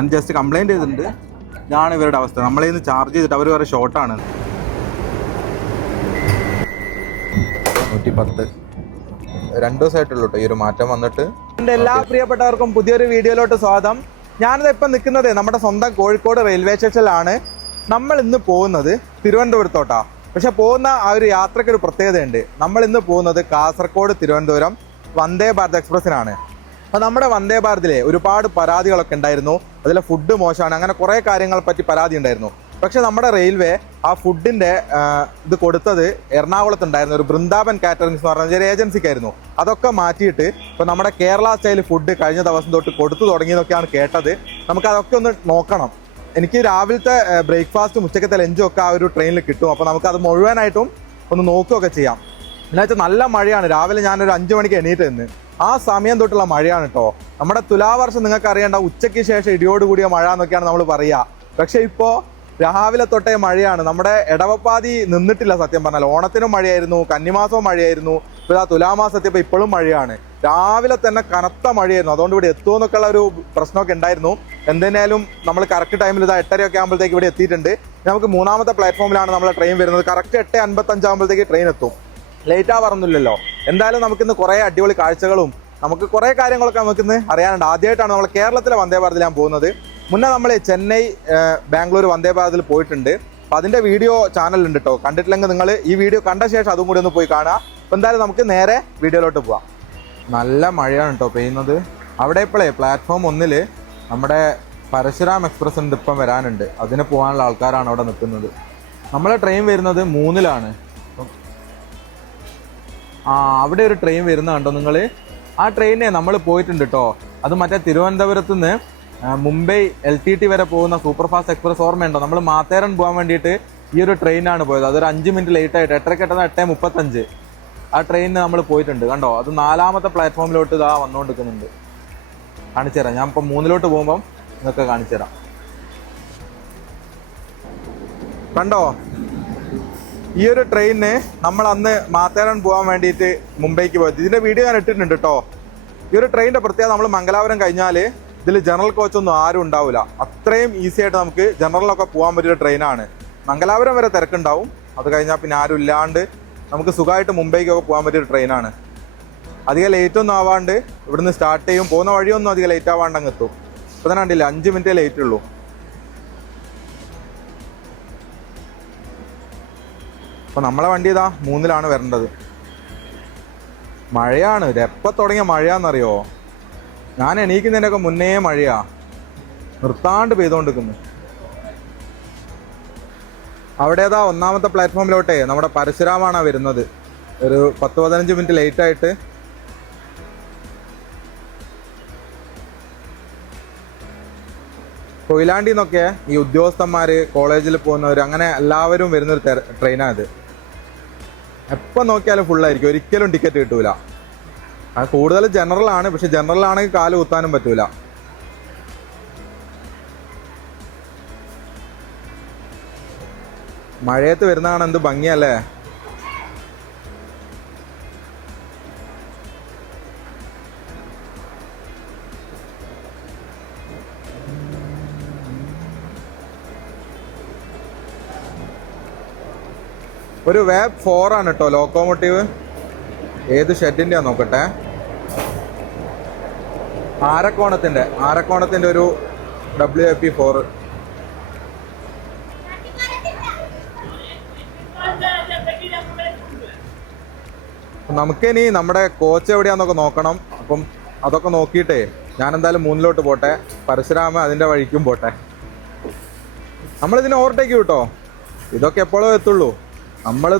ഞാൻ just complaint ചെയ്തിട്ടുണ്ട്. ഇതാണ് ഇവരുടെ അവസ്ഥ. നമ്മളെ നിന്ന് ചാർജ് ചെയ്തിട്ട് അവർ വേറെ ഷോർട്ടാണ്. 110 2 ദിവസമായിട്ടുള്ളൂ കേട്ടോ ഈ ഒരു മാറ്റം വന്നിട്ട്. എൻ്റെ എല്ലാ പ്രിയപ്പെട്ടവർക്കും പുതിയൊരു വീഡിയോയിലോട്ട് സ്വാഗതം. ഞാനിത് ഇപ്പം നിൽക്കുന്നത് നമ്മുടെ സ്വന്തം കോഴിക്കോട് റെയിൽവേ സ്റ്റേഷനിലാണ്. നമ്മൾ ഇന്ന് പോകുന്നത് തിരുവനന്തപുരത്തോട്ടാണ്. പക്ഷെ പോകുന്ന ആ ഒരു യാത്രയ്ക്ക് ഒരു പ്രത്യേകതയുണ്ട്. നമ്മൾ ഇന്ന് പോകുന്നത് കാസർഗോഡ് തിരുവനന്തപുരം വന്ദേ ഭാരത് എക്സ്പ്രസ്സിനാണ്. അപ്പോൾ നമ്മുടെ വന്ദേ ഭാരതിലെ ഒരുപാട് പരാതികളൊക്കെ ഉണ്ടായിരുന്നു. അതിലെ ഫുഡ് മോശമാണ്, അങ്ങനെ കുറേ കാര്യങ്ങളെ പറ്റി പരാതി ഉണ്ടായിരുന്നു. പക്ഷെ നമ്മുടെ റെയിൽവേ ആ ഫുഡിൻ്റെ ഇത് കൊടുത്തത് എറണാകുളത്തുണ്ടായിരുന്നു ഒരു ബൃന്ദാവൻ കാറ്ററിംഗ്സ് എന്ന് പറഞ്ഞ ഒരു ഏജൻസിക്കായിരുന്നു. അതൊക്കെ മാറ്റിയിട്ട് ഇപ്പോൾ നമ്മുടെ കേരള സ്റ്റൈൽ ഫുഡ് കഴിഞ്ഞ ദിവസം തൊട്ട് കൊടുത്തു തുടങ്ങിയെന്നൊക്കെയാണ് കേട്ടത്. നമുക്കതൊക്കെ ഒന്ന് നോക്കണം. എനിക്ക് രാവിലത്തെ ബ്രേക്ക്ഫാസ്റ്റും ഉച്ചക്കത്തെ ലഞ്ചും ഒക്കെ ആ ഒരു ട്രെയിനിൽ കിട്ടും. അപ്പോൾ നമുക്കത് മുഴുവനായിട്ടും ഒന്ന് നോക്കുകയൊക്കെ ചെയ്യാം. എന്നുവെച്ചാൽ നല്ല മഴയാണ്. രാവിലെ ഞാനൊരു 5 മണിക്ക് എണീറ്റ് നിന്ന് ആ സമയം തൊട്ടുള്ള മഴയാണ് കേട്ടോ. നമ്മുടെ തുലാവർഷം നിങ്ങൾക്ക് അറിയേണ്ട ഉച്ചയ്ക്ക് ശേഷം ഇടിയോട് കൂടിയ മഴ എന്നൊക്കെയാണ് നമ്മൾ പറയുക. പക്ഷേ ഇപ്പോൾ രാവിലെ തൊട്ടേ മഴയാണ്. നമ്മുടെ ഇടവപ്പാതി നിന്നിട്ടില്ല സത്യം പറഞ്ഞാൽ. ഓണത്തിനും മഴയായിരുന്നു, കന്നിമാസവും മഴയായിരുന്നു. ഇപ്പോൾ ആ തുലാമാസത്തിപ്പോൾ ഇപ്പോഴും മഴയാണ്. രാവിലെ തന്നെ കനത്ത മഴയായിരുന്നു. അതുകൊണ്ട് ഇവിടെ എത്തുമെന്നൊക്കെയുള്ള ഒരു പ്രശ്നമൊക്കെ ഉണ്ടായിരുന്നു. എന്തായാലും നമ്മൾ കറക്റ്റ് ടൈമിൽ ഇതാ 8:30 ആകുമ്പോഴത്തേക്ക് ഇവിടെ എത്തിയിട്ടുണ്ട്. നമുക്ക് 3ാമത്തെ പ്ലാറ്റ്ഫോമിലാണ് നമ്മളെ ട്രെയിൻ വരുന്നത്. കറക്റ്റ് 8:55 ആകുമ്പോഴത്തേക്ക് ട്രെയിൻ എത്തും. ലേറ്റ് ആവാറൊന്നുമില്ലല്ലോ. എന്തായാലും നമുക്കിന്ന് കുറേ അടിപൊളി കാഴ്ചകളും നമുക്ക് കുറേ കാര്യങ്ങളൊക്കെ നമുക്കിന്ന് അറിയാനുണ്ട്. ആദ്യമായിട്ടാണ് നമ്മൾ കേരളത്തിലെ വന്ദേ ഭാരതിൽ ഞാൻ പോകുന്നത്. മുന്നേ നമ്മൾ ചെന്നൈ ബാംഗ്ലൂർ വന്ദേ ഭാരതിൽ പോയിട്ടുണ്ട്. അപ്പോൾ അതിൻ്റെ വീഡിയോ ചാനലുണ്ട് കേട്ടോ. കണ്ടിട്ടില്ലെങ്കിൽ നിങ്ങൾ ഈ വീഡിയോ കണ്ട ശേഷം അതും കൂടി ഒന്ന് പോയി കാണുക. അപ്പോൾ എന്തായാലും നമുക്ക് നേരെ വീഡിയോയിലോട്ട് പോവാം. നല്ല മഴയാണ് കേട്ടോ പെയ്യുന്നത്. അവിടെ ഇപ്പോഴേ പ്ലാറ്റ്ഫോം 1 നമ്മുടെ പരശുരാം എക്സ്പ്രസ് ഉണ്ട്, ഇപ്പം വരാനുണ്ട്. അതിന് പോകാനുള്ള ആൾക്കാരാണ് അവിടെ നിൽക്കുന്നത്. നമ്മളെ ട്രെയിൻ വരുന്നത് 3-ലാണ്. അവിടെ ഒരു ട്രെയിൻ വരുന്ന കണ്ടോ നിങ്ങൾ? ആ ട്രെയിനെ നമ്മൾ പോയിട്ടുണ്ട് കേട്ടോ. അത് മറ്റേ തിരുവനന്തപുരത്ത് നിന്ന് മുംബൈ LTT വരെ പോകുന്ന സൂപ്പർ ഫാസ്റ്റ് എക്സ്പ്രസ് ഓർമ്മയുണ്ടോ? നമ്മൾ മാത്തേരൻ പോകാൻ വേണ്ടിയിട്ട് ഈ ഒരു ട്രെയിനാണ് പോയത്. അതൊരു 5 മിനിറ്റ് ലേറ്റ് ആയിട്ട് 8:35 ആ ട്രെയിനിന് നമ്മൾ പോയിട്ടുണ്ട് കണ്ടോ. അത് 4ാമത്തെ പ്ലാറ്റ്ഫോമിലോട്ട് ഇതാ വന്നുകൊണ്ടിരിക്കുന്നുണ്ട്. കാണിച്ചു തരാം. ഞാൻ ഇപ്പം 3-ലോട്ട് പോകുമ്പം നിങ്ങൾക്ക് കാണിച്ചു തരാം. കണ്ടോ, ഈ ഒരു ട്രെയിനിന് നമ്മൾ അന്ന് മാത്തേരൻ പോകാൻ വേണ്ടിയിട്ട് മുംബൈക്ക് പോയത്. ഇതിൻ്റെ വീഡിയോ ഞാൻ ഇട്ടിട്ടുണ്ട് കേട്ടോ. ഈ ഒരു ട്രെയിനിൻ്റെ പ്രത്യേകത, നമ്മൾ മംഗലാപുരം കഴിഞ്ഞാൽ ഇതിൽ ജനറൽ കോച്ചൊന്നും ആരും ഉണ്ടാവില്ല. അത്രയും ഈസി ആയിട്ട് നമുക്ക് ജനറലിലൊക്കെ പോകാൻ പറ്റിയ ട്രെയിനാണ്. മംഗലാപുരം വരെ തിരക്കുണ്ടാവും. അത് കഴിഞ്ഞാൽ പിന്നെ ആരും ഇല്ലാണ്ട് നമുക്ക് സുഖമായിട്ട് മുംബൈക്കൊക്കെ പോകാൻ പറ്റിയൊരു ട്രെയിനാണ്. അധികം ലേറ്റൊന്നും ആവാണ്ട് ഇവിടുന്ന് സ്റ്റാർട്ട് ചെയ്യും. പോകുന്ന വഴിയൊന്നും അധികം ലേറ്റ് ആവാണ്ട് അങ്ങ് എത്തും. ഇപ്പോൾ തന്നെ കണ്ടില്ല 5 മിനിറ്റേ ലേറ്റ് ഉള്ളൂ. അപ്പോൾ നമ്മളെ വണ്ടി ഇതാ 3-ലാണ് വരേണ്ടത്. മഴയാണ്. എപ്പോൾ തുടങ്ങിയ മഴയാണെന്നറിയോ? ഞാൻ എണീക്കുന്നതിൻ്റെയൊക്കെ മുന്നേ മഴയാ നിർത്താണ്ട് പെയ്തുകൊണ്ടിരിക്കുന്നു. അവിടെ ഏതാ 1ാമത്തെ പ്ലാറ്റ്ഫോമിലോട്ടേ നമ്മുടെ പരശുരാമാണ് വരുന്നത്. ഒരു 10-15 മിനിറ്റ് ലേറ്റായിട്ട്. കൊയിലാണ്ടിൽ നിന്നൊക്കെ ഈ ഉദ്യോഗസ്ഥന്മാർ, കോളേജിൽ പോകുന്നവർ, അങ്ങനെ എല്ലാവരും വരുന്നൊരു ട്രെയിനാണിത്. എപ്പോൾ നോക്കിയാലും ഫുള്ളായിരിക്കും. ഒരിക്കലും ടിക്കറ്റ് കിട്ടൂല. കൂടുതൽ ജനറലാണ്. പക്ഷെ ജനറലാണെങ്കിൽ കാല് കുത്താനും പറ്റൂല. മഴയത്ത് വരുന്നതാണ് എന്ത് ഭംഗിയല്ലേ. ഒരു വേബ് 4 ആണ് കേട്ടോ ലോക്കോമോട്ടീവ്. ഏത് ഷെഡിൻ്റെയാ നോക്കട്ടെ. ആരക്കോണത്തിൻ്റെ ഒരു WAP4. നമുക്കിനി നമ്മുടെ കോച്ച് എവിടെയാണെന്നൊക്കെ നോക്കണം. അപ്പം അതൊക്കെ നോക്കിയിട്ടേ ഞാൻ എന്തായാലും 3-ലോട്ട് പോട്ടെ. പരശുരാമ അതിൻ്റെ വഴിക്കും പോട്ടെ. നമ്മളിതിനെ ഓവർടേക്ക് കേട്ടോ. ഇതൊക്കെ എപ്പോഴും എത്തുള്ളൂ. നമ്മൾ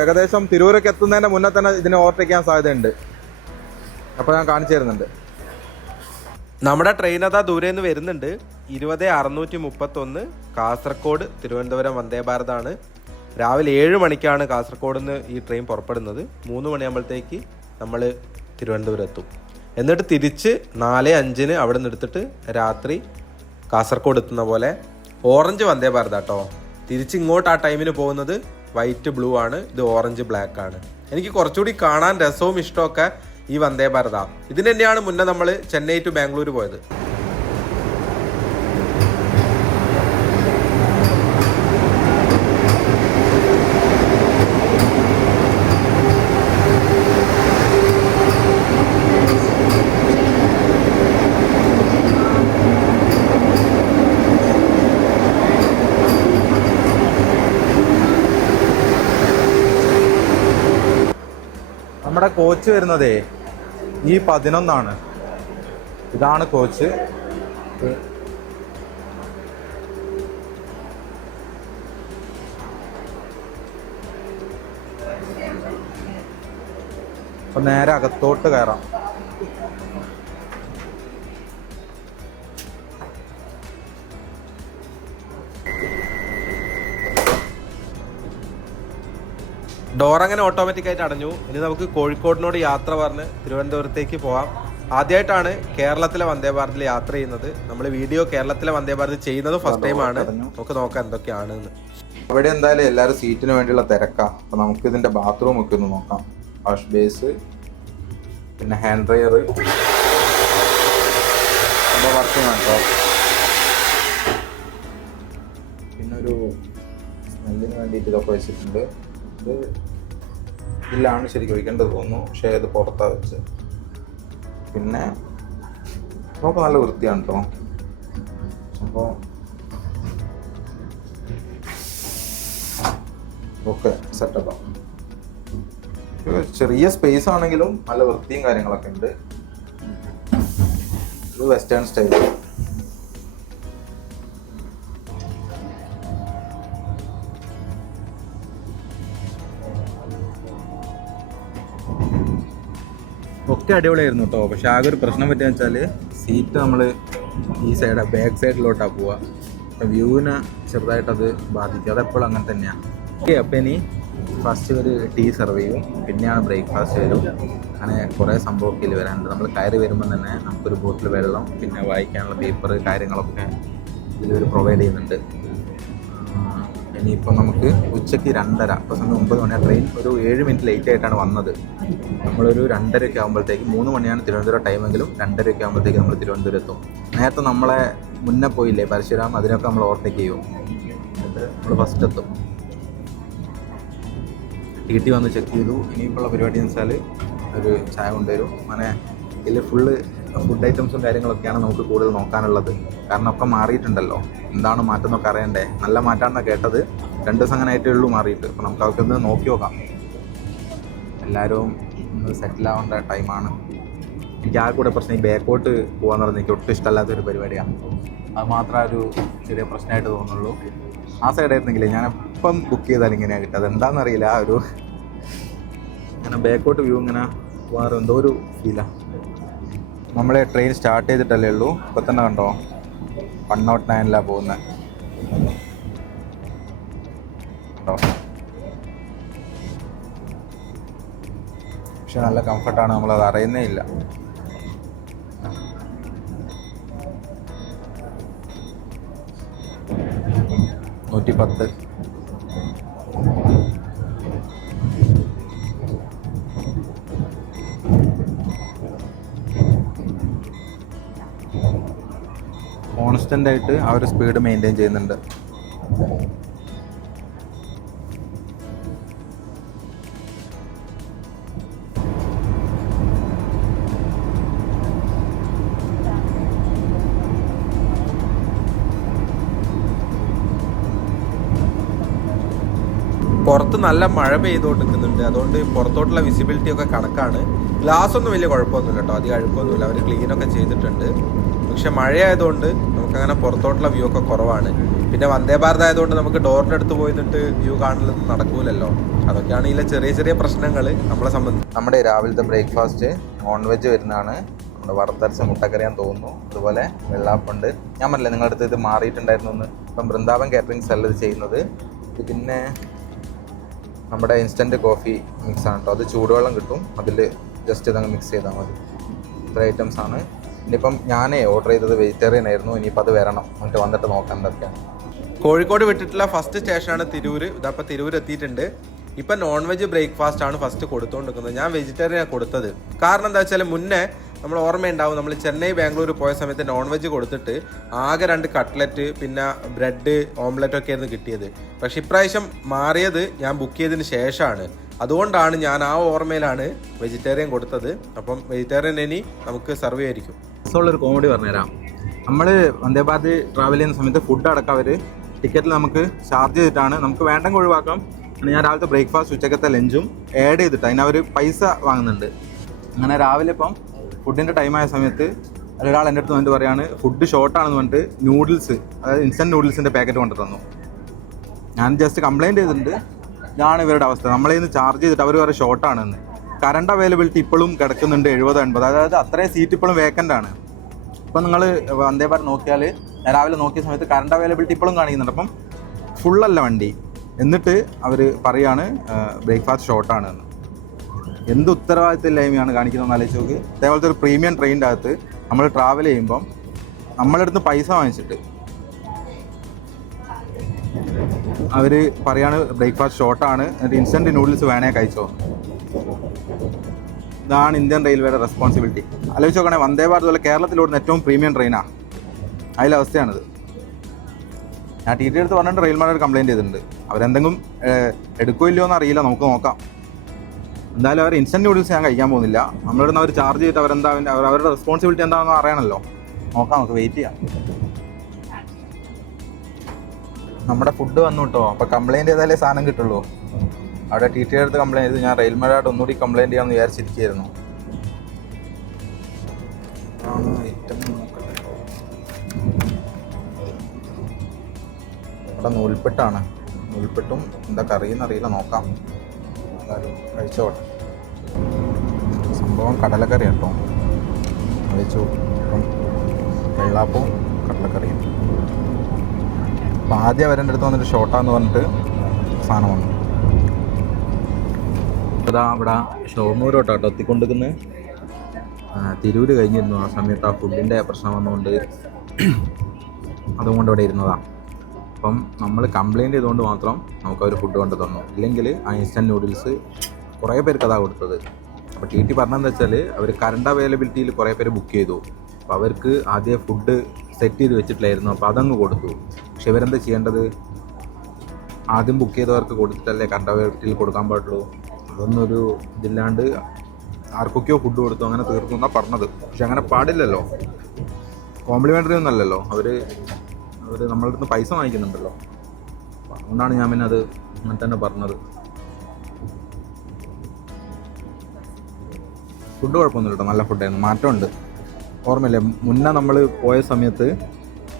ഏകദേശം തിരൂരൊക്കെ എത്തുന്നതിൻ്റെ മുന്നേ തന്നെ ഇതിനെ ഓവർടേക്ക് ചെയ്യാൻ സാധ്യതയുണ്ട്. അപ്പോൾ ഞാൻ കാണിച്ചു തരുന്നുണ്ട്. നമ്മുടെ ട്രെയിൻ അതാ ദൂരെ നിന്ന് വരുന്നുണ്ട്. 20-631 കാസർഗോഡ് തിരുവനന്തപുരം വന്ദേ ഭാരതാണ്. രാവിലെ 7 മണിക്കാണ് കാസർഗോഡ് നിന്ന് ഈ ട്രെയിൻ പുറപ്പെടുന്നത്. 3 മണിയാകുമ്പോഴത്തേക്ക് നമ്മൾ തിരുവനന്തപുരം എത്തും. എന്നിട്ട് തിരിച്ച് 4:05 അവിടെ നിന്ന് എടുത്തിട്ട് രാത്രി കാസർഗോഡ് എത്തുന്ന പോലെ ഓറഞ്ച് വന്ദേ ഭാരത് കേട്ടോ. തിരിച്ചിങ്ങോട്ട് ആ ടൈമിന് പോകുന്നത് വൈറ്റ് ബ്ലൂ ആണ്. ഇത് ഓറഞ്ച് ബ്ലാക്ക് ആണ്. എനിക്ക് കുറച്ചുകൂടി കാണാൻ രസവും ഇഷ്ടമൊക്കെ ഈ വന്ദേ ഭാരത. ഇതിന് തന്നെയാണ് മുന്നേ നമ്മൾ ചെന്നൈ ടു ബാംഗ്ലൂർ പോയത്. നമ്മുടെ കോച്ച് വരുന്നതേ ഈ 11 ഇതാണ് കോച്ച്. അപ്പൊ നേരെ അകത്തോട്ട് കയറാം. ഡോർ അങ്ങനെ ഓട്ടോമാറ്റിക് ആയിട്ട് അടഞ്ഞു. ഇനി നമുക്ക് കോഴിക്കോടിനോട് യാത്ര പറഞ്ഞ് തിരുവനന്തപുരത്തേക്ക് പോവാം. ആദ്യമായിട്ടാണ് കേരളത്തിലെ വന്ദേ ഭാരതിൽ യാത്ര ചെയ്യുന്നത്. നമ്മൾ വീഡിയോ കേരളത്തിലെ വന്ദേ ഭാരത് ചെയ്യുന്നത് ഫസ്റ്റ് ടൈമാണ്. നമുക്ക് നോക്കാം എന്തൊക്കെയാണെന്ന്. അവിടെ എന്തായാലും എല്ലാവരും സീറ്റിന് വേണ്ടിയുള്ള തിരക്കാ. അപ്പൊ നമുക്ക് ഇതിന്റെ ബാത്റൂം ഒക്കെ ഒന്ന് നോക്കാം. വാഷ് ബേസ്, പിന്നെ ഹാൻഡ് ഡ്രയർ വർക്കിംഗ് ആണ് കേട്ടോ. പിന്നെ ഒരു സ്മെല്ലിന് വേണ്ടിയിട്ട് ഇതൊക്കെ വെച്ചിട്ടുണ്ട്. ഇത് ഇതിലാണ് ശരിക്കും ഒഴിക്കേണ്ടത് തോന്നുന്നു, പക്ഷേ ഇത് പുറത്താ വെച്ച്. പിന്നെ നമുക്ക് നല്ല വൃത്തിയാണ് കേട്ടോ. അപ്പോൾ ഓക്കെ സെറ്റപ്പാണ്. ചെറിയ സ്പേസ് ആണെങ്കിലും നല്ല വൃത്തിയും കാര്യങ്ങളൊക്കെ ഉണ്ട്. ഇത് വെസ്റ്റേൺ സ്റ്റൈൽ. ഒക്കെ അടിപൊളിയായിരുന്നു കേട്ടോ. പക്ഷെ ആകെ ഒരു പ്രശ്നം പറ്റുക വെച്ചാൽ സീറ്റ് നമ്മൾ ഈ സൈഡ് ബാക്ക് സൈഡിലോട്ടാണ് പോവുക. അപ്പം വ്യൂവിനെ ചെറുതായിട്ടത് ബാധിക്കും. അതെപ്പോഴും അങ്ങനെ തന്നെയാണ്. ഓക്കെ, അപ്പം ഇനി ഫസ്റ്റ് ഒരു ടീ സെർവ് ചെയ്യും, പിന്നെയാണ് ബ്രേക്ക്ഫാസ്റ്റ് വരും. അങ്ങനെ കുറേ സംഭവമൊക്കെ ഇതിൽ വരാനുണ്ട്. നമ്മൾ കയറി വരുമ്പോൾ തന്നെ നമുക്കൊരു ബോട്ടിൽ വെള്ളം, പിന്നെ വായിക്കാനുള്ള പേപ്പർ കാര്യങ്ങളൊക്കെ ഇതിലൊരു പ്രൊവൈഡ് ചെയ്യുന്നുണ്ട്. ഇനിയിപ്പോൾ നമുക്ക് ഉച്ചയ്ക്ക് 2:30, ഇപ്പോൾ സമയം 9 മണിയാണ്. ട്രെയിൻ ഒരു 7 മിനിറ്റ് ലേറ്റ് ആയിട്ടാണ് വന്നത്. നമ്മളൊരു 2:30 ആകുമ്പോഴത്തേക്ക്, 3 മണിയാണ് തിരുവനന്തപുരം ടൈമെങ്കിലും 2:30 ആകുമ്പോഴത്തേക്ക് നമ്മൾ തിരുവനന്തപുരം എത്തും. നേരത്തെ നമ്മളെ മുന്നേ പോയില്ലേ പരശുരാം, അതിനൊക്കെ നമ്മൾ ഓവർടേക്ക് ചെയ്യും. എന്നിട്ട് നമ്മൾ ഫസ്റ്റ് എത്തും. ടി വന്ന് ചെക്ക് ചെയ്തു. ഇനിയിപ്പോൾ പരിപാടി എന്ന് വെച്ചാൽ ഒരു ചായ കൊണ്ടുവരും. അങ്ങനെ ഇതിൽ ഫുള്ള് ഫുഡ് ഐറ്റംസും കാര്യങ്ങളൊക്കെയാണ് നമുക്ക് കൂടുതൽ നോക്കാനുള്ളത്. കാരണം ഒക്കെ മാറിയിട്ടുണ്ടല്ലോ. എന്താണ് മാറ്റം എന്നൊക്കെ അറിയണ്ടേ. നല്ല മാറ്റമാണെന്നാണ് കേട്ടത്. 2 ദിവസം അങ്ങനെ ആയിട്ടേ ഉള്ളൂ മാറിയിട്ട്. അപ്പോൾ നമുക്ക് അതൊക്കെ ഒന്ന് നോക്കി നോക്കാം. എല്ലാവരും ഒന്ന് സെറ്റിൽ ആവേണ്ട ടൈമാണ്. എനിക്ക് ആ കൂടെ പ്രശ്നം ഈ ബാക്കോട്ട് പോകാന്ന് പറഞ്ഞാൽ എനിക്ക് ഒട്ടും ഇഷ്ടമല്ലാത്തൊരു പരിപാടിയാണ്. അത് മാത്രമേ ഒരു ചെറിയ പ്രശ്നമായിട്ട് തോന്നുള്ളൂ. ആ സൈഡായിരുന്നെങ്കിലേ ഞാൻ എപ്പം ബുക്ക് ചെയ്താൽ ഇങ്ങനെയാണ് കിട്ടുക. അതെന്താണെന്നറിയില്ല. ഒരു ഇങ്ങനെ ബാക്കോട്ട് വ്യൂ ഇങ്ങനെ വേറെ എന്തോ ഒരു ഫീലാണ്. നമ്മളെ ട്രെയിൻ സ്റ്റാർട്ട് ചെയ്തിട്ടല്ലേ ഉള്ളൂ. ഇപ്പം തന്നെ കണ്ടോ 109 പോകുന്നത് കേട്ടോ. പക്ഷെ നല്ല കംഫർട്ടാണ്. നമ്മളത് അറിയുന്നേ ഇല്ല. $110. കോൺസ്റ്റൻ്റ് ആയിട്ട് ആ ഒരു സ്പീഡ് മെയിൻറ്റെയിൻ ചെയ്യുന്നുണ്ട്. പുറത്ത് നല്ല മഴ പെയ്തുകൊണ്ടിരിക്കുന്നുണ്ട്. അതുകൊണ്ട് പുറത്തോട്ടുള്ള വിസിബിലിറ്റി ഒക്കെ കണക്കാണ്. ഗ്ലാസ് ഒന്നും വലിയ കുഴപ്പമൊന്നുമില്ല കേട്ടോ. അധികം അഴുക്കൊന്നുമില്ല. അവർ ക്ലീനൊക്കെ ചെയ്തിട്ടുണ്ട്. പക്ഷെ മഴയായതുകൊണ്ട് നമുക്കങ്ങനെ പുറത്തോട്ടുള്ള വ്യൂ ഒക്കെ കുറവാണ്. പിന്നെ വന്ദേ ഭാരത് ആയതുകൊണ്ട് നമുക്ക് ഡോറിൻ്റെ അടുത്ത് പോയി നിന്നിട്ട് വ്യൂ കാണുന്നത് നടക്കൂലല്ലോ. അതൊക്കെയാണ് ഇതിലെ ചെറിയ ചെറിയ പ്രശ്നങ്ങൾ നമ്മളെ സംബന്ധിച്ച്. നമ്മുടെ രാവിലത്തെ ബ്രേക്ക്ഫാസ്റ്റ് നോൺ വെജ് വരുന്നതാണ്. നമ്മുടെ വറുത്തരച്ച മുട്ടക്കറിയാന്ന് തോന്നുന്നു. അതുപോലെ വെള്ളാപ്പുണ്ട്. ഞാൻ പറഞ്ഞില്ലേ നിങ്ങളുടെ അടുത്ത് ഇത് മാറിയിട്ടുണ്ടായിരുന്നു എന്ന്. ഇപ്പം വൃന്ദാവൻ കാറ്ററിങ്സ് അല്ല ഇത് ചെയ്യുന്നത്. പിന്നെ നമ്മുടെ ഇൻസ്റ്റൻറ്റ് കോഫി മിക്സ് ആണ് കേട്ടോ. അത് ചൂടുവെള്ളം കിട്ടും. അതിൽ ജസ്റ്റ് ഇതങ്ങ് മിക്സ് ചെയ്താൽ മതി. ഇത്ര ഐറ്റംസ് ആണ്. ഇനിയിപ്പം ഞാനേ ഓർഡർ ചെയ്തത് വെജിറ്റേറിയൻ ആയിരുന്നു. ഇനിയിപ്പോൾ അത് വരണം. എന്നിട്ട് വന്നിട്ട് നോക്കാം എന്തൊക്കെയാണ്. കോഴിക്കോട് വിട്ടിട്ടുള്ള ഫസ്റ്റ് സ്റ്റേഷനാണ് തിരൂര്. ഇതപ്പോൾ തിരൂർ എത്തിയിട്ടുണ്ട്. ഇപ്പം നോൺ വെജ് ബ്രേക്ക്ഫാസ്റ്റ് ആണ് ഫസ്റ്റ് കൊടുത്തുകൊണ്ടിരിക്കുന്നത്. ഞാൻ വെജിറ്റേറിയനാണ് കൊടുത്തത്. കാരണം എന്താ വെച്ചാൽ മുന്നേ നമ്മൾ ഓർമ്മയുണ്ടാവും, നമ്മൾ ചെന്നൈ ബാംഗ്ലൂർ പോയ സമയത്ത് നോൺ വെജ് കൊടുത്തിട്ട് ആകെ 2 കട്ട്ലറ്റ് പിന്നെ ബ്രെഡ് ഓംലെറ്റ് ഒക്കെ ആയിരുന്നു കിട്ടിയത്. പക്ഷെ ഇപ്രാവശ്യം മാറിയത് ഞാൻ ബുക്ക് ചെയ്തതിന് ശേഷമാണ്. അതുകൊണ്ടാണ് ഞാൻ ആ ഓർമ്മയിലാണ് വെജിറ്റേറിയൻ കൊടുത്തത്. അപ്പം വെജിറ്റേറിയൻ ഇനി നമുക്ക് സെർവ് ചെയ്യായിരിക്കും. ഉള്ളൊരു കോമഡി പറഞ്ഞുതരാം. നമ്മൾ വന്ദേ ഭാരത് ട്രാവൽ ചെയ്യുന്ന സമയത്ത് ഫുഡ് അടക്കം അവർ ടിക്കറ്റിൽ നമുക്ക് ചാർജ് ചെയ്തിട്ടാണ്. നമുക്ക് വേണ്ടെങ്കിൽ ഒഴിവാക്കാം. ഞാൻ രാവിലത്തെ ബ്രേക്ക്ഫാസ്റ്റ് ഉച്ചക്കത്തെ ലഞ്ചും ആഡ് ചെയ്തിട്ട് അതിനവർ പൈസ വാങ്ങുന്നുണ്ട്. അങ്ങനെ രാവിലെ ഇപ്പം ഫുഡിൻ്റെ ടൈമായ സമയത്ത് ഒരാൾ എൻ്റെ അടുത്ത് വന്നിട്ട് പറയാണ് ഫുഡ് ഷോർട്ടാണെന്ന് പറഞ്ഞിട്ട് നൂഡിൽസ്, അതായത് ഇൻസ്റ്റൻറ്റ് നൂഡിൽസിൻ്റെ പാക്കറ്റ് കൊണ്ട് തന്നു. ഞാൻ ജസ്റ്റ് കംപ്ലയിൻറ്റ് ചെയ്തിട്ടുണ്ട്. ഇതാണ് ഇവരുടെ അവസ്ഥ. നമ്മളതിൽ നിന്ന് ചാർജ് ചെയ്തിട്ട് അവർ വേറെ ഷോർട്ടാണെന്ന്. കറണ്ട് അവൈലബിലിറ്റി ഇപ്പോഴും കിടക്കുന്നുണ്ട് 70-80, അതായത് അത്രയും സീറ്റ് ഇപ്പോഴും വേക്കൻ്റ് ആണ്. ഇപ്പം നിങ്ങൾ വന്ദേ ഭാരത് നോക്കിയാൽ രാവിലെ നോക്കിയ സമയത്ത് കറണ്ട് അവൈലബിലിറ്റി ഇപ്പോഴും കാണിക്കുന്നുണ്ട്. അപ്പം ഫുള്ളല്ല വണ്ടി. എന്നിട്ട് അവർ പറയാണ് ബ്രേക്ക്ഫാസ്റ്റ് ഷോർട്ടാണ് എന്ന്. എന്ത് ഉത്തരവാദിത്തമില്ലായ്മയാണ് കാണിക്കുന്നതെന്ന് ആലോചിച്ച് നോക്ക്. അതേപോലത്തെ ഒരു പ്രീമിയം ട്രെയിനിൻ്റെ അകത്ത് നമ്മൾ ട്രാവൽ ചെയ്യുമ്പം നമ്മളടുത്ത് പൈസ വാങ്ങിച്ചിട്ട് അവർ പറയാണ് ബ്രേക്ക്ഫാസ്റ്റ് ഷോർട്ടാണ്, എന്നിട്ട് ഇൻസ്റ്റൻറ്റ് നൂഡിൽസ് വേണേ കഴിച്ചോ. ഇതാണ് ഇന്ത്യൻ റെയിൽവേയുടെ റെസ്പോൺസിബിലിറ്റി. ആലോചിച്ച് നോക്കണേ, വന്ദേ ഭാരത് പോലെ കേരളത്തിലോടുന്ന ഏറ്റവും പ്രീമിയം ട്രെയിനാണ്. അതിലവസ്ഥയാണിത്. ഞാൻ ടി ടി എടുത്ത് പറഞ്ഞിട്ട് റെയിൽമാനോട് കംപ്ലയിൻറ്റ് ചെയ്തിട്ടുണ്ട്. അവരെന്തെങ്കിലും എടുക്കോ ഇല്ലയോ എന്ന് അറിയില്ല, നമുക്ക് നോക്കാം. എന്തായാലും അവർ ഇൻസ്റ്റൻറ്റ് നൂഡിൽസ് ഞാൻ കഴിക്കാൻ പോകുന്നില്ല. നമ്മളിവിടുന്ന് അവർ ചാർജ് ചെയ്തിട്ട് അവരുടെ റെസ്പോൺസിബിലിറ്റി എന്താണെന്ന് അറിയണമല്ലോ. നോക്കാം, നമുക്ക് വെയിറ്റ് ചെയ്യാം. നമ്മുടെ ഫുഡ് വന്നു കേട്ടോ. അപ്പോൾ കംപ്ലയിൻറ്റ് ചെയ്താലേ സാധനം കിട്ടുള്ളൂ. അവിടെ ടി ടി എടുത്ത് കംപ്ലയിൻറ്റ് ചെയ്ത് ഞാൻ റെയിൽമാനോട് ഒന്നുകൂടി കംപ്ലയിൻറ്റ് ചെയ്യാമെന്ന് വിചാരിച്ചിരിക്കുകയായിരുന്നു. ഇവിടെ നൂൽപ്പെട്ടാണ്. നൂൽപ്പെട്ടും എന്താ കറിയെന്നറിയില്ല, നോക്കാം. എന്തായാലും കഴിച്ചോട്ടെ. സംഭവം കടലക്കറി കേട്ടോ. കഴിച്ചു. ഇപ്പം വെള്ളാപ്പവും കടലക്കറിയും. അപ്പം ആദ്യം അവരുടെ അടുത്ത് വന്നിട്ട് ഷോർട്ടാന്ന് പറഞ്ഞിട്ട് സാധനം വന്നു. അതാ അവിടെ ഷോർണൂരോട്ടോ കേട്ടോ എത്തിക്കൊണ്ടിരിക്കുന്നത്. തിരൂര് കഴിഞ്ഞിരുന്നു ആ സമയത്ത്. ആ ഫുഡിൻ്റെ പ്രശ്നം വന്നുകൊണ്ട് അതുകൊണ്ട് ഇവിടെ ഇരുന്നതാണ്. അപ്പം നമ്മൾ കംപ്ലയിൻറ്റ് ചെയ്തുകൊണ്ട് മാത്രം നമുക്കവർ ഫുഡ് കൊണ്ട് തന്നു. ഇല്ലെങ്കിൽ ആ ഇൻസ്റ്റൻറ്റ് നൂഡിൽസ് കുറേ പേർക്ക് അതാണ് കൊടുത്തത്. അപ്പോൾ ടി ടി പറഞ്ഞതെന്ന് വെച്ചാൽ അവർ കറണ്ട് അവൈലബിലിറ്റിയിൽ കുറേ പേര് ബുക്ക് ചെയ്തു. അപ്പോൾ അവർക്ക് ആദ്യം ഫുഡ് സെറ്റ് ചെയ്ത് വെച്ചിട്ടില്ലായിരുന്നു. അപ്പോൾ അതങ്ങ് കൊടുത്തു. പക്ഷെ ഇവരെന്താ ചെയ്യേണ്ടത്? ആദ്യം ബുക്ക് ചെയ്തവർക്ക് കൊടുത്തിട്ടല്ലേ കറണ്ട് അവൈലബിലിറ്റിയിൽ കൊടുക്കാൻ പാടുള്ളൂ. അതൊന്നും ഒരു ഇതില്ലാണ്ട് ആർക്കൊക്കെയോ ഫുഡ് കൊടുത്തു, അങ്ങനെ തീർന്നു എന്നാണ് പറഞ്ഞത്. പക്ഷെ അങ്ങനെ പാടില്ലല്ലോ. കോംപ്ലിമെൻ്ററി ഒന്നല്ലല്ലോ. അവർ നമ്മളുടെ അടുത്ത് പൈസ വാങ്ങിക്കുന്നുണ്ടല്ലോ. അതുകൊണ്ടാണ് ഞാൻ പിന്നെ അത് അങ്ങനെ തന്നെ പറഞ്ഞത്. ഫുഡ് കുഴപ്പമൊന്നുമില്ല കേട്ടോ, നല്ല ഫുഡായിരുന്നു. മാറ്റമുണ്ട്. ഓർമ്മയില്ലേ മുന്നേ നമ്മൾ പോയ സമയത്ത്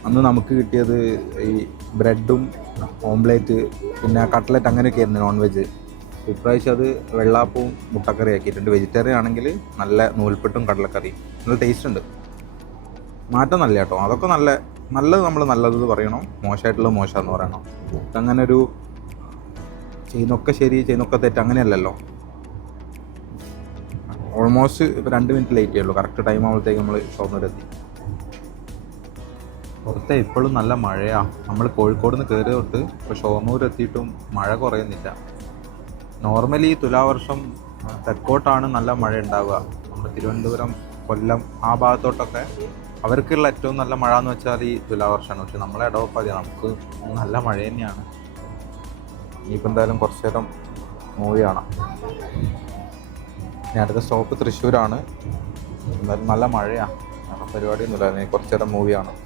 അന്ന് നമുക്ക് കിട്ടിയത് ഈ ബ്രെഡും ഓംലേറ്റ് പിന്നെ കട്ട്ലറ്റ് അങ്ങനെയൊക്കെ ആയിരുന്നു നോൺ വെജ്. ഇപ്രാവശ്യം അത് വെള്ളാപ്പവും മുട്ടക്കറി ആക്കിയിട്ടുണ്ട്. വെജിറ്റേറിയൻ ആണെങ്കിൽ നല്ല നൂൽപ്പെട്ടും കടലക്കറിയും. നല്ല ടേസ്റ്റ് ഉണ്ട്. മാറ്റം നല്ല കേട്ടോ. അതൊക്കെ നല്ലത് നമ്മൾ നല്ലത് പറയണം, മോശമായിട്ടുള്ളത് മോശമെന്ന് പറയണം. അങ്ങനെ ഒരു ചെയ്യുന്നൊക്കെ ശരി ചെയ്യുന്നൊക്കെ തെറ്റ് അങ്ങനെയല്ലല്ലോ. ഓൾമോസ്റ്റ് ഇപ്പോൾ 2 മിനിറ്റ് ലേറ്റ് ആയുള്ളൂ. കറക്റ്റ് ടൈം ആകുമ്പോഴത്തേക്ക് നമ്മൾ ഷോർണൂരെത്തി. പുറത്തെ ഇപ്പോഴും നല്ല മഴയാണ്. നമ്മൾ കോഴിക്കോട് നിന്ന് കയറി തൊട്ട് ഇപ്പോൾ ഷൊർണൂർ എത്തിയിട്ടും മഴ കുറയുന്നില്ല. നോർമലി തുലാവർഷം തെക്കോട്ടാണ് നല്ല മഴ ഉണ്ടാവുക. നമ്മുടെ തിരുവനന്തപുരം, കൊല്ലം ആ ഭാഗത്തോട്ടൊക്കെ അവർക്കുള്ള ഏറ്റവും നല്ല മഴ എന്ന് വെച്ചാൽ ഈ തുലാവർഷമാണ്. പക്ഷെ നമ്മളെ ഇടവപ്പാതി നമുക്ക് നല്ല മഴ തന്നെയാണ്. ഇനിയിപ്പോൾ എന്തായാലും കുറച്ച് നേരം മൂവി കാണാം. ഇനി അടുത്ത സ്റ്റോപ്പ് തൃശ്ശൂരാണ്. എന്തായാലും നല്ല മഴയാണ്. പരിപാടിയൊന്നുമില്ല. ഇനി കുറച്ച് നേരം മൂവി കാണാം.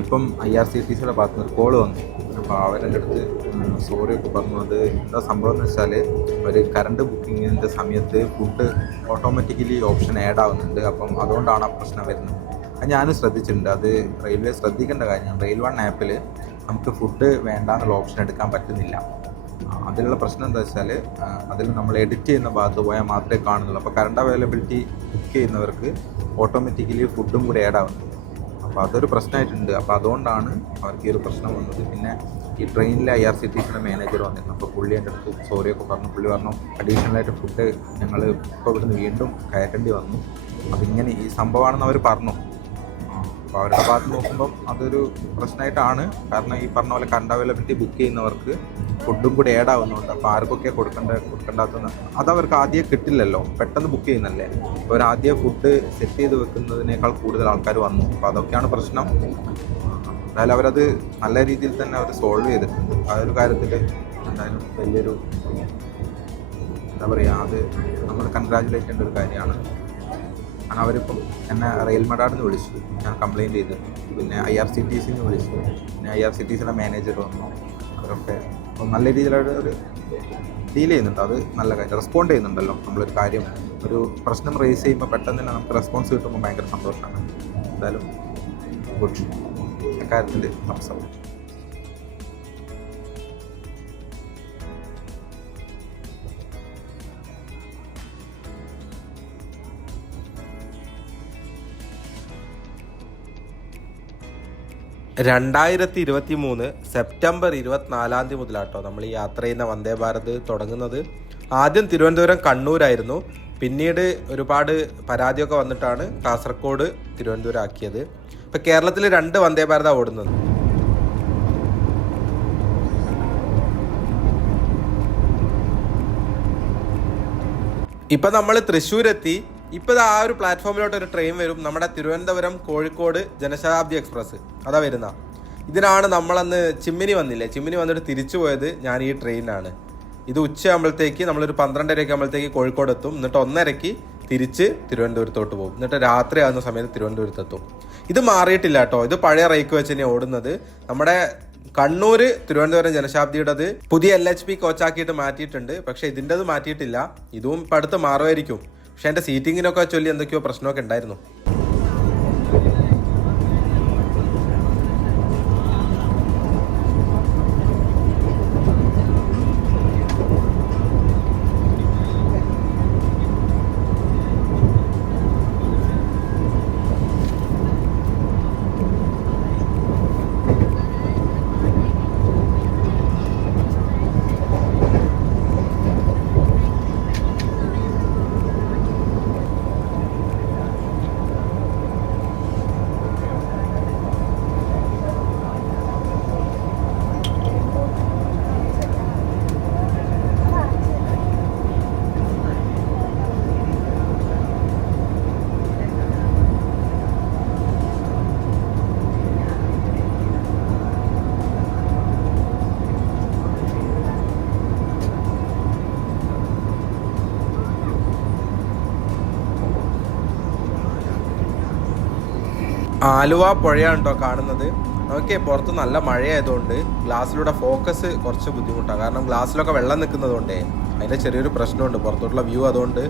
ഇപ്പം IRCTCയുടെ ഭാഗത്ത് നിന്ന് ഒരു കോള് വന്നു. അപ്പോൾ അവരെൻ്റെ അടുത്ത് സോറിയൊക്കെ പറഞ്ഞു. അത് എന്താ സംഭവം എന്ന് വെച്ചാൽ ഒരു കറണ്ട് ബുക്കിങ്ങിൻ്റെ സമയത്ത് ഫുഡ് ഓട്ടോമാറ്റിക്കലി ഓപ്ഷൻ ആഡ് ആവുന്നുണ്ട്. അപ്പം അതുകൊണ്ടാണ് ആ പ്രശ്നം വരുന്നത്. അത് ഞാനും ശ്രദ്ധിച്ചിട്ടുണ്ട്. അത് റെയിൽവേ ശ്രദ്ധിക്കേണ്ട കാര്യമാണ്. റെയിൽ വൺ ആപ്പിൽ നമുക്ക് ഫുഡ് വേണ്ടാന്നുള്ള ഓപ്ഷൻ എടുക്കാൻ പറ്റുന്നില്ല. അതിലുള്ള പ്രശ്നം എന്താ വെച്ചാൽ അതിൽ നമ്മൾ എഡിറ്റ് ചെയ്യുന്ന ഭാഗത്ത് പോയാൽ മാത്രമേ കാണുന്നുള്ളൂ. അപ്പോൾ കറണ്ട് അവൈലബിലിറ്റി ബുക്ക് ചെയ്യുന്നവർക്ക് ഓട്ടോമാറ്റിക്കലി ഫുഡും കൂടി ആഡ് ആവുന്നുണ്ട്. അപ്പോൾ അതൊരു പ്രശ്നമായിട്ടുണ്ട്. അപ്പോൾ അതുകൊണ്ടാണ് അവർക്ക് ഈ ഒരു പ്രശ്നം വന്നത്. പിന്നെ ഈ ട്രെയിനിലെ IRCTCയുടെ മാനേജർ വന്നിരുന്നു. അപ്പോൾ പുള്ളി എൻ്റെ അടുത്ത് സോറിയൊക്കെ പറഞ്ഞു. പുള്ളി പറഞ്ഞു അഡീഷണലായിട്ട് ഫുഡ് ഞങ്ങൾ ഇപ്പോൾ ഇവിടുന്ന് വീണ്ടും കയറ്റേണ്ടി വന്നു. അതിങ്ങനെ ഈ സംഭവമാണെന്ന് അവർ പറഞ്ഞു. അപ്പോൾ അവരുടെ ഭാഗത്ത് നോക്കുമ്പം അതൊരു പ്രശ്നമായിട്ടാണ്. കാരണം ഈ പറഞ്ഞ പോലെ കറണ്ട് അവൈലബിലിറ്റി ബുക്ക് ചെയ്യുന്നവർക്ക് ഫുഡും കൂടി ആഡ് ആവുന്നുണ്ട്. അപ്പോൾ ആർക്കൊക്കെ കൊടുക്കേണ്ടാത്തത് അതവർക്ക് ആദ്യം കിട്ടില്ലല്ലോ. പെട്ടെന്ന് ബുക്ക് ചെയ്യുന്നല്ലേ. അവർ ആദ്യം ഫുഡ് സെറ്റ് ചെയ്ത് വെക്കുന്നതിനേക്കാൾ കൂടുതൽ ആൾക്കാർ വന്നു. അപ്പോൾ അതൊക്കെയാണ് പ്രശ്നം. എന്തായാലും അവരത് നല്ല രീതിയിൽ തന്നെ അവർ സോൾവ് ചെയ്തിട്ടുണ്ട്. ആ ഒരു കാര്യത്തിൽ എന്തായാലും വലിയൊരു എന്താ പറയുക, അത് നമ്മൾ കൺഗ്രാജുലേറ്റ് ചെയ്യേണ്ട ഒരു കാര്യമാണ്. കാരണം അവരിപ്പം എന്നെ റെയിൽ മഡാർന്ന് വിളിച്ചു, ഞാൻ കംപ്ലയിൻറ്റ് ചെയ്തു. പിന്നെ IRCTCന്ന് വിളിച്ചു, പിന്നെ IRCTCയുടെ മാനേജർ വന്നു. അവരൊക്കെ നല്ല രീതിയിലൊരു ഡീൽ ചെയ്യുന്നുണ്ട്. അത് നല്ല കാര്യം, റെസ്പോണ്ട് ചെയ്യുന്നുണ്ടല്ലോ. നമ്മളൊരു കാര്യം, ഒരു പ്രശ്നം റേസ് ചെയ്യുമ്പോൾ പെട്ടെന്ന് തന്നെ നമുക്ക് റെസ്പോൺസ് കിട്ടുമ്പോൾ ഭയങ്കര സന്തോഷമാണ്. എന്തായാലും ഗുഡ്, അക്കാര്യത്തിൽ സംസാരം. സെപ്റ്റംബർ 24 മുതലാട്ടോ നമ്മൾ ഈ യാത്ര ചെയ്യുന്ന വന്ദേ ഭാരത് തുടങ്ങുന്നത്. ആദ്യം തിരുവനന്തപുരം കണ്ണൂരായിരുന്നു, പിന്നീട് ഒരുപാട് പരാതിയൊക്കെ വന്നിട്ടാണ് കാസർഗോഡ് തിരുവനന്തപുരം ആക്കിയത്. ഇപ്പം കേരളത്തിൽ 2 വന്ദേ ഭാരതാണ് ഓടുന്നത്. ഇപ്പം നമ്മൾ തൃശ്ശൂരെത്തി. ഇപ്പോൾ ആ ഒരു പ്ലാറ്റ്ഫോമിലോട്ട് ഒരു ട്രെയിൻ വരും, നമ്മുടെ തിരുവനന്തപുരം കോഴിക്കോട് ജനശതാബ്ദി എക്സ്പ്രസ്. അതാ വരുന്ന. ഇതിനാണ് നമ്മളന്ന് ചിമ്മിനി വന്നില്ലേ, ചിമ്മിനി വന്നിട്ട് തിരിച്ചു പോയത് ഞാൻ ഈ ട്രെയിനാണ്. ഇത് ഉച്ചയാകുമ്പോഴത്തേക്ക് നമ്മളൊരു 12:30 ആകുമ്പോഴത്തേക്ക് കോഴിക്കോട് എത്തും. എന്നിട്ട് 1:30 തിരിച്ച് തിരുവനന്തപുരത്തോട്ട് പോകും. എന്നിട്ട് രാത്രി ആകുന്ന സമയത്ത് തിരുവനന്തപുരത്തെത്തും. ഇത് മാറിയിട്ടില്ല കേട്ടോ, ഇത് പഴയ റേക്ക് വെച്ച് തന്നെയാണ് ഓടുന്നത്. നമ്മുടെ കണ്ണൂർ തിരുവനന്തപുരം ജനശതാബ്ദിയുടേത് പുതിയ LHP കോച്ചാക്കിയിട്ട് മാറ്റിയിട്ടുണ്ട്, പക്ഷെ ഇതിൻ്റെത് മാറ്റിയിട്ടില്ല. ഇതും ഇപ്പം അടുത്ത് മാറുമായിരിക്കും. പക്ഷെ എൻ്റെ സീറ്റിങ്ങിനൊക്കെ ചൊല്ലി എന്തൊക്കെയോ പ്രശ്നമൊക്കെ ഉണ്ടായിരുന്നു. ആലുവ പുഴയാണ് കേട്ടോ കാണുന്നത്. ഓക്കെ, പുറത്ത് നല്ല മഴയായതുകൊണ്ട് ഗ്ലാസ്സിലൂടെ ഫോക്കസ് കുറച്ച് ബുദ്ധിമുട്ടാണ്. കാരണം ഗ്ലാസ്സിലൊക്കെ വെള്ളം നിൽക്കുന്നതുകൊണ്ടേ അതിൻ്റെ ചെറിയൊരു പ്രശ്നമുണ്ട്. പുറത്തോട്ടുള്ള വ്യൂ അതുകൊണ്ട്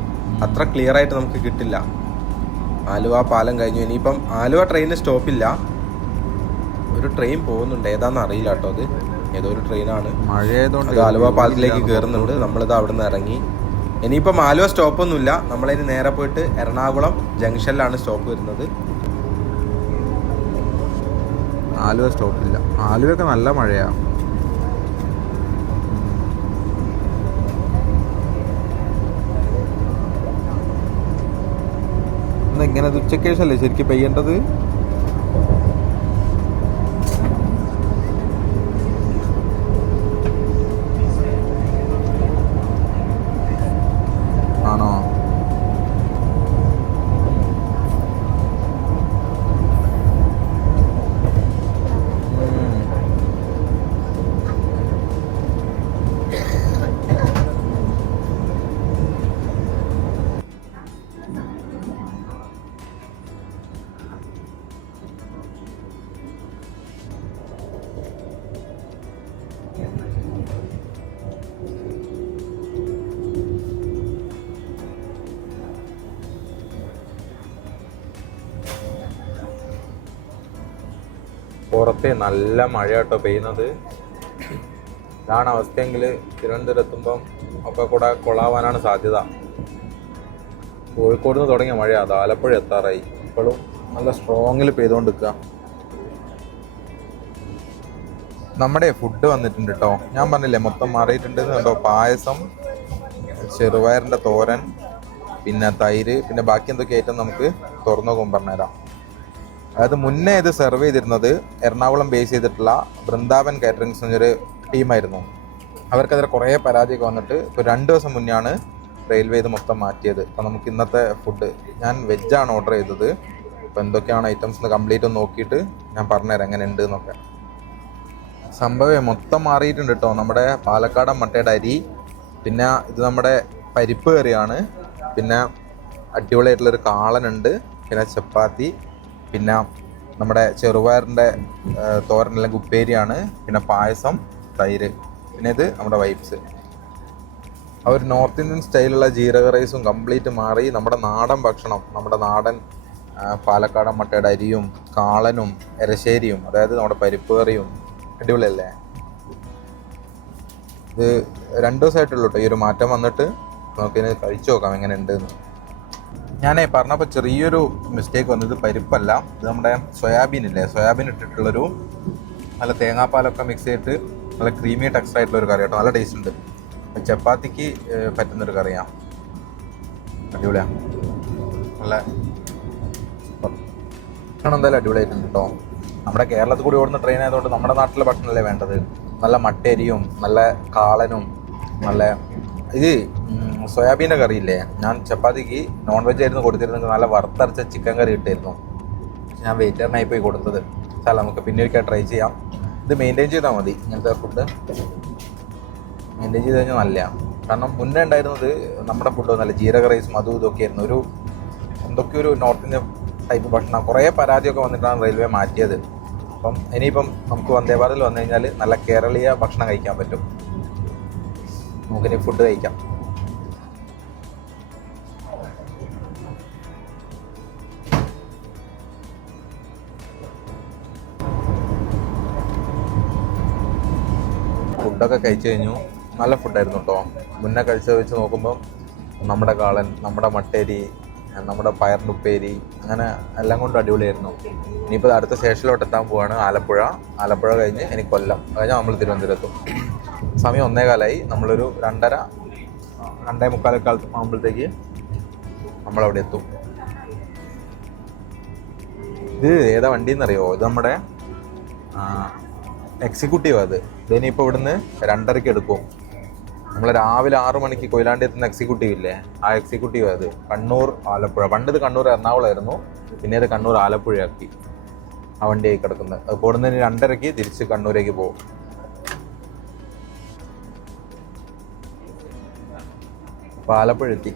അത്ര ക്ലിയർ ആയിട്ട് നമുക്ക് കിട്ടില്ല. ആലുവ പാലം കഴിഞ്ഞു. ഇനിയിപ്പം ആലുവ ട്രെയിന് സ്റ്റോപ്പില്ല, ഒരു ട്രെയിൻ പോകുന്നുണ്ട്, ഏതാണെന്ന് അറിയില്ല കേട്ടോ. അത് ഏതോ ഒരു ട്രെയിനാണ്. മഴയായതുകൊണ്ട് അത് ആലുവ പാലത്തിലേക്ക് കയറുന്നുണ്ട്. നമ്മളിത് അവിടെ നിന്ന് ഇറങ്ങി. ഇനിയിപ്പം ആലുവ സ്റ്റോപ്പൊന്നുമില്ല, നമ്മളതിന് നേരെ പോയിട്ട് എറണാകുളം ജംഗ്ഷനിലാണ് സ്റ്റോപ്പ് വരുന്നത്. ആലുവ സ്റ്റോപ്പില്ല. ആലുവയൊക്കെ നല്ല മഴയാണ്. ഇങ്ങനെ ഉച്ചയ്ക്ക് ശേഷമല്ലേ ശരിക്കും പെയ്യേണ്ടത്? ആണോ? പുറത്തെ നല്ല മഴ കേട്ടോ പെയ്യുന്നത്. ഇതാണ് അവസ്ഥയെങ്കിൽ തിരുവനന്തപുരം എത്തുമ്പം ഒക്കെ കൂടെ കൊള്ളാവാനാണ് സാധ്യത. കോഴിക്കോട് നിന്ന് തുടങ്ങിയ മഴയാണ്, അത് ആലപ്പുഴ എത്താറായി. ഇപ്പോഴും നല്ല സ്ട്രോങ്ങിൽ പെയ്തുകൊണ്ടിരിക്കുക. നമ്മുടെ ഫുഡ് വന്നിട്ടുണ്ട് കേട്ടോ. ഞാൻ പറഞ്ഞില്ലേ മൊത്തം മാറിയിട്ടുണ്ട് കേട്ടോ. പായസം, ചെറുപയറിൻ്റെ തോരൻ, പിന്നെ തൈര്, പിന്നെ ബാക്കി എന്തൊക്കെ ഐറ്റം നമുക്ക് തുറന്നു നോക്കുമ്പോൾ പറഞ്ഞുതരാം. അതായത് മുന്നേ ഇത് സെർവ് ചെയ്തിരുന്നത് എറണാകുളം ബേസ് ചെയ്തിട്ടുള്ള വൃന്ദാവൻ കാറ്ററിങ്സ് എന്നൊരു ടീമായിരുന്നു. അവർക്കതിൽ കുറേ പരാതിയൊക്കെ വന്നിട്ട് ഇപ്പോൾ 2 ദിവസം മുന്നെയാണ് റെയിൽവേ ഇത് മൊത്തം മാറ്റിയത്. അപ്പോൾ നമുക്ക് ഇന്നത്തെ ഫുഡ്, ഞാൻ വെജാണ് ഓർഡർ ചെയ്തത്. ഇപ്പോൾ എന്തൊക്കെയാണ് ഐറ്റംസ് എന്ന് കംപ്ലീറ്റ് ഒന്ന് നോക്കിയിട്ട് ഞാൻ പറഞ്ഞുതരാം എങ്ങനെ ഉണ്ട് എന്നൊക്കെ. സംഭവം മൊത്തം മാറിയിട്ടുണ്ട് കേട്ടോ. നമ്മുടെ പാലക്കാടൻ മട്ടയുടെ അരി, പിന്നെ ഇത് നമ്മുടെ പരിപ്പ് കറിയാണ്, പിന്നെ അടിപൊളിയായിട്ടുള്ളൊരു കാളനുണ്ട്, പിന്നെ ചപ്പാത്തി, പിന്നെ നമ്മുടെ ചെറുപയറിൻ്റെ തോരനെല്ലാം ഉപ്പേരിയാണ്, പിന്നെ പായസം, തൈര്, പിന്നെ ഇത് നമ്മുടെ വൈപ്സ്. ആ ഒരു നോർത്ത് ഇന്ത്യൻ സ്റ്റൈലുള്ള ജീരക റൈസും കംപ്ലീറ്റ് മാറി നമ്മുടെ നാടൻ ഭക്ഷണം, നമ്മുടെ നാടൻ പാലക്കാടൻ മട്ടയുടെ അരിയും കാളനും എരശ്ശേരിയും, അതായത് നമ്മുടെ പരിപ്പ് കറിയും അടിപൊളിയല്ലേ. ഇത് 2 ദിവസമായിട്ടുള്ളൂ കേട്ടോ ഈ ഒരു മാറ്റം വന്നിട്ട്. നമുക്കിത് കഴിച്ചു നോക്കാം എങ്ങനെ ഉണ്ടെന്ന്. ഞാനേ പറഞ്ഞപ്പോൾ ചെറിയൊരു മിസ്റ്റേക്ക് വന്നത് പരിപ്പല്ല, ഇത് നമ്മുടെ സോയാബീൻ ഇല്ലേ, സോയാബീൻ ഇട്ടിട്ടുള്ളൊരു നല്ല തേങ്ങാപ്പാലൊക്കെ മിക്സ് ചെയ്തിട്ട് നല്ല ക്രീമി ടെക്സ്റ്റർ ആയിട്ടുള്ളൊരു കറി കേട്ടോ. നല്ല ടേസ്റ്റ് ഉണ്ട്. ചപ്പാത്തിക്ക് പറ്റുന്നൊരു കറിയാണ്. അടിപൊളിയാണ്. നല്ല ഭക്ഷണം എന്തായാലും അടിപൊളിയായിട്ടുണ്ട് കേട്ടോ. നമ്മുടെ കേരളത്തിൽ കൂടി ഓടുന്ന ട്രെയിൻ ആയതുകൊണ്ട് നമ്മുടെ നാട്ടിലെ ഭക്ഷണമല്ലേ വേണ്ടത്. നല്ല മട്ടരിയും നല്ല കാളനും നല്ല ഇത് സോയാബീൻ്റെ കറിയില്ലേ. ഞാൻ ചപ്പാത്തിക്ക് നോൺ വെജ് ആയിരുന്നു കൊടുത്തിരുന്നെങ്കിൽ നല്ല വറുത്തരച്ച ചിക്കൻ കറി ഇട്ടായിരുന്നു. ഞാൻ വെയിറ്ററിനായി പോയി കൊടുത്തത്. സാല നമുക്ക് പിന്നെ ഒരിക്കൽ ട്രൈ ചെയ്യാം. ഇത് മെയിൻറ്റെയിൻ ചെയ്താൽ മതി. ഇങ്ങനത്തെ ഫുഡ് മെയിൻറ്റെയിൻ ചെയ്ത് കഴിഞ്ഞാൽ നല്ലതാണ്. കാരണം മുന്നേ ഉണ്ടായിരുന്നത് നമ്മുടെ ഫുഡ് നല്ല ജീരക റൈസും അതും ഇതൊക്കെ ആയിരുന്നു. ഒരു എന്തൊക്കെയോ ഒരു നോർത്ത് ഇന്ത്യൻ ടൈപ്പ് ഭക്ഷണം. കുറേ പരാതിയൊക്കെ വന്നിട്ടാണ് റെയിൽവേ മാറ്റിയത്. അപ്പം ഇനിയിപ്പം നമുക്ക് വന്ദേ ഭാരതിൽ വന്നു കഴിഞ്ഞാൽ നല്ല കേരളീയ ഭക്ഷണം കഴിക്കാൻ പറ്റും. നമുക്കിനി ഫുഡ് കഴിക്കാം. ഫുഡൊക്കെ കഴിച്ചു കഴിഞ്ഞു. നല്ല ഫുഡായിരുന്നു കേട്ടോ. മുന്നേ കഴിച്ചത് വെച്ച് നോക്കുമ്പോൾ നമ്മുടെ കാളൻ, നമ്മുടെ മട്ടേരി, നമ്മുടെ പയറിൻ്റെ ഉപ്പേരി, അങ്ങനെ എല്ലാം കൊണ്ടും അടിപൊളിയായിരുന്നു. ഇനിയിപ്പോൾ അടുത്ത സ്റ്റേഷനിലോട്ട് എത്താൻ പോവാണ്. ആലപ്പുഴ കഴിഞ്ഞ് ഇനി കൊല്ലം കഴിഞ്ഞാൽ നമ്മൾ തിരുവനന്തപുരത്തും. സമയം 1:15. നമ്മളൊരു 2:30-2:45 ആകുമ്പോഴത്തേക്ക് നമ്മളവിടെ എത്തും. ഇത് ഏതാ വണ്ടി എന്നറിയോ? ഇത് നമ്മുടെ എക്സിക്യൂട്ടീവ്. അത് ഇതിനിപ്പോൾ ഇവിടുന്ന് 2:30 എടുക്കും. നമ്മൾ രാവിലെ 6 മണിക്ക് കൊയിലാണ്ടി എത്തുന്ന എക്സിക്യൂട്ടീവ് ഇല്ലേ, ആ എക്സിക്യൂട്ടീവ് അത് കണ്ണൂർ ആലപ്പുഴ. പണ്ട് ഇത് കണ്ണൂർ എറണാകുളമായിരുന്നു, പിന്നെ ഇത് കണ്ണൂർ ആലപ്പുഴയാക്കി ആ വണ്ടിയായി കിടക്കുന്നത്. അത് പോകുന്നതിന് 2:30 തിരിച്ച് കണ്ണൂരേക്ക് പോകും. അപ്പോൾ ആലപ്പുഴ എത്തി.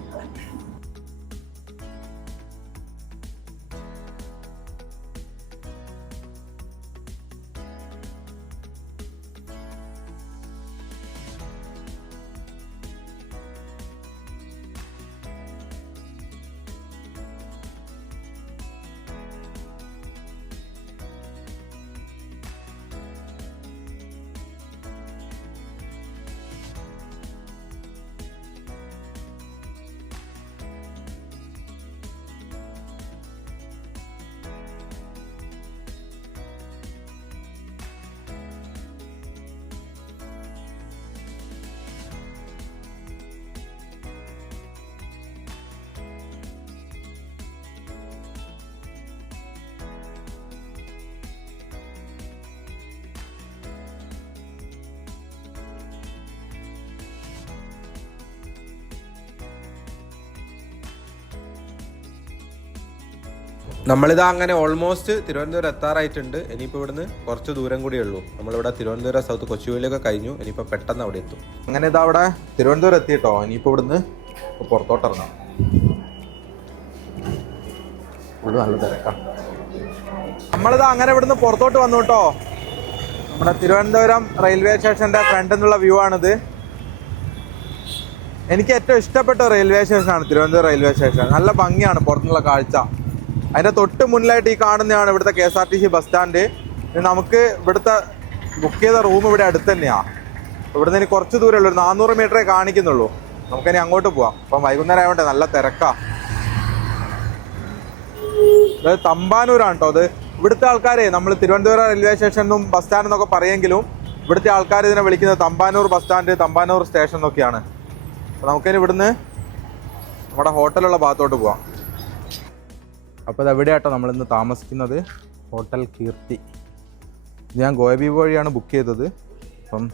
നമ്മളിതാ അങ്ങനെ ഓൾമോസ്റ്റ് തിരുവനന്തപുരം എത്താറായിട്ടുണ്ട്. ഇനിയിപ്പോൾ ഇവിടുന്ന് കുറച്ച് ദൂരം കൂടിയേ ഉള്ളൂ. നമ്മളിവിടെ തിരുവനന്തപുരം സൗത്ത് കൊച്ചുവേളിയൊക്കെ കഴിഞ്ഞു. ഇനിയിപ്പോൾ പെട്ടെന്ന് അവിടെ എത്തും. അങ്ങനെ ഇതാ അവിടെ തിരുവനന്തപുരം എത്തിയിട്ടോ. ഇനിയിപ്പോൾ ഇവിടുന്ന് പുറത്തോട്ട് ഇറങ്ങാം. നല്ല തിരക്കാണ്. നമ്മളിതാ അങ്ങനെ ഇവിടുന്ന് പുറത്തോട്ട് വന്നു കേട്ടോ. നമ്മുടെ തിരുവനന്തപുരം റെയിൽവേ സ്റ്റേഷൻ്റെ ഫ്രണ്ടിൽ നിന്നുള്ള വ്യൂ ആണിത്. എനിക്ക് ഏറ്റവും ഇഷ്ടപ്പെട്ട റെയിൽവേ സ്റ്റേഷനാണ് തിരുവനന്തപുരം റെയിൽവേ സ്റ്റേഷൻ. നല്ല ഭംഗിയാണ് പുറത്തുനിന്നുള്ള കാഴ്ച. അതിൻ്റെ തൊട്ട് മുന്നിലായിട്ട് ഈ കാണുന്നതാണ് ഇവിടുത്തെ KSRTC ബസ് സ്റ്റാൻഡ്. നമുക്ക് ഇവിടുത്തെ ബുക്ക് ചെയ്ത റൂം ഇവിടെ അടുത്ത് തന്നെയാണ്. ഇവിടുന്ന് ഇനി കുറച്ച് ദൂരമുള്ളൂ, ഒരു 400 മീറ്ററേ കാണിക്കുന്നുള്ളൂ. നമുക്കിനി അങ്ങോട്ട് പോവാം. അപ്പം വൈകുന്നേരം ആയതുകൊണ്ട് നല്ല തിരക്കാണ്. ഇത് തമ്പാനൂരാണ് കേട്ടോ. അത് ഇവിടുത്തെ ആൾക്കാരെ നമ്മൾ തിരുവനന്തപുരം റെയിൽവേ സ്റ്റേഷനും ബസ് സ്റ്റാൻഡ് എന്നൊക്കെ പറയുമെങ്കിലും ഇവിടുത്തെ ആൾക്കാർ ഇതിനെ വിളിക്കുന്നത് Thampanoor bus stand, Thampanoor station എന്നൊക്കെയാണ്. അപ്പോൾ നമുക്കിനി ഇവിടുന്ന് നമ്മുടെ ഹോട്ടലുള്ള ഭാഗത്തോട്ട് പോവാം. അപ്പോൾ ഇത് എവിടെയാട്ടോ നമ്മളിന്ന് താമസിക്കുന്നത്? ഹോട്ടൽ കീർത്തി. ഇത് ഞാൻ ഗോയബി വഴിയാണ് ബുക്ക് ചെയ്തത്. അപ്പം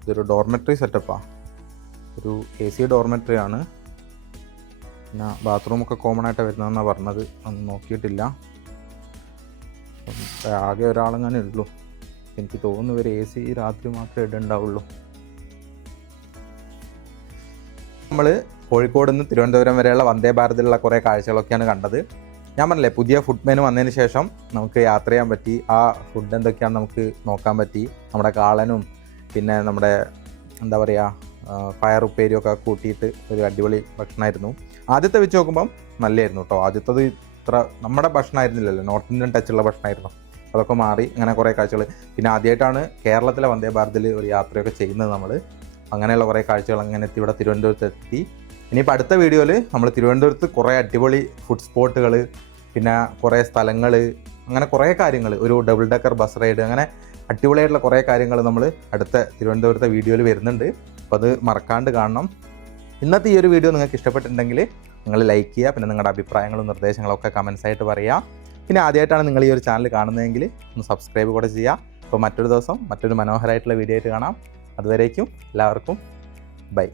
ഇതൊരു ഡോർമെട്രി സെറ്റപ്പാണ്. ഒരു AC ഡോർമെട്രി ആണ്. പിന്നെ ബാത്റൂമൊക്കെ കോമൺ ആയിട്ട് വരുന്നതെന്നാണ് പറഞ്ഞത്, ഒന്നും നോക്കിയിട്ടില്ല. ആകെ ഒരാളെങ്ങനെ ഉള്ളൂ. എനിക്ക് തോന്നുന്നു ഇവർ AC രാത്രി മാത്രമേ ഇടുണ്ടാവുള്ളൂ. നമ്മൾ കോഴിക്കോട് നിന്ന് തിരുവനന്തപുരം വരെയുള്ള വന്ദേ ഭാരതിലുള്ള കുറേ കാഴ്ചകളൊക്കെയാണ് കണ്ടത്. ഞാൻ പറഞ്ഞില്ലേ, പുതിയ ഫുഡ് മെനു വന്നതിന് ശേഷം നമുക്ക് യാത്ര ചെയ്യാൻ പറ്റി. ആ ഫുഡ് എന്തൊക്കെയാണെന്ന് നമുക്ക് നോക്കാൻ പറ്റി. നമ്മുടെ കാളനും പിന്നെ നമ്മുടെ എന്താ പറയുക പയർ ഉപ്പേരിയൊക്കെ കൂട്ടിയിട്ട് ഒരു അടിപൊളി ഭക്ഷണമായിരുന്നു. ആദ്യത്തെ വെച്ച് നോക്കുമ്പം നല്ലതായിരുന്നു കേട്ടോ. ആദ്യത്തത് ഇത്ര നമ്മുടെ ഭക്ഷണമായിരുന്നില്ലല്ലോ, നോർത്ത് ഇന്ത്യൻ ടച്ചുള്ള ഭക്ഷണമായിരുന്നു. അതൊക്കെ മാറി അങ്ങനെ കുറേ കാഴ്ചകൾ. പിന്നെ ആദ്യമായിട്ടാണ് കേരളത്തിലെ വന്ദേ ഭാരതിൽ ഒരു യാത്രയൊക്കെ ചെയ്യുന്നത് നമ്മൾ. അങ്ങനെയുള്ള കുറേ കാഴ്ചകൾ അങ്ങനെ എത്തി ഇവിടെ തിരുവനന്തപുരത്ത് എത്തി. ഇനിയിപ്പോൾ അടുത്ത വീഡിയോയിൽ നമ്മൾ തിരുവനന്തപുരത്ത് കുറേ അടിപൊളി ഫുഡ് സ്പോട്ടുകൾ, പിന്നെ കുറേ സ്ഥലങ്ങൾ, അങ്ങനെ കുറേ കാര്യങ്ങൾ, ഒരു ഡബിൾ ഡെക്കർ ബസ് റൈഡ്, അങ്ങനെ അടിപൊളിയായിട്ടുള്ള കുറേ കാര്യങ്ങൾ നമ്മൾ അടുത്ത തിരുവനന്തപുരത്തെ വീഡിയോയിൽ വരുന്നുണ്ട്. അപ്പോൾ അത് മറക്കാണ്ട് കാണണം. ഇന്നത്തെ ഈ ഒരു വീഡിയോ നിങ്ങൾക്ക് ഇഷ്ടപ്പെട്ടിട്ടുണ്ടെങ്കിൽ നിങ്ങൾ ലൈക്ക് ചെയ്യുക. പിന്നെ നിങ്ങളുടെ അഭിപ്രായങ്ങളും നിർദ്ദേശങ്ങളൊക്കെ കമൻസ് ആയിട്ട് പറയുക. പിന്നെ ആദ്യമായിട്ടാണ് നിങ്ങൾ ഈ ഒരു ചാനൽ കാണുന്നതെങ്കിൽ ഒന്ന് സബ്സ്ക്രൈബ് കൂടെ ചെയ്യുക. അപ്പോൾ മറ്റൊരു ദിവസം മറ്റൊരു മനോഹരമായിട്ടുള്ള വീഡിയോ ആയിട്ട് കാണാം. അതുവരേക്കും എല്ലാവർക്കും ബൈ.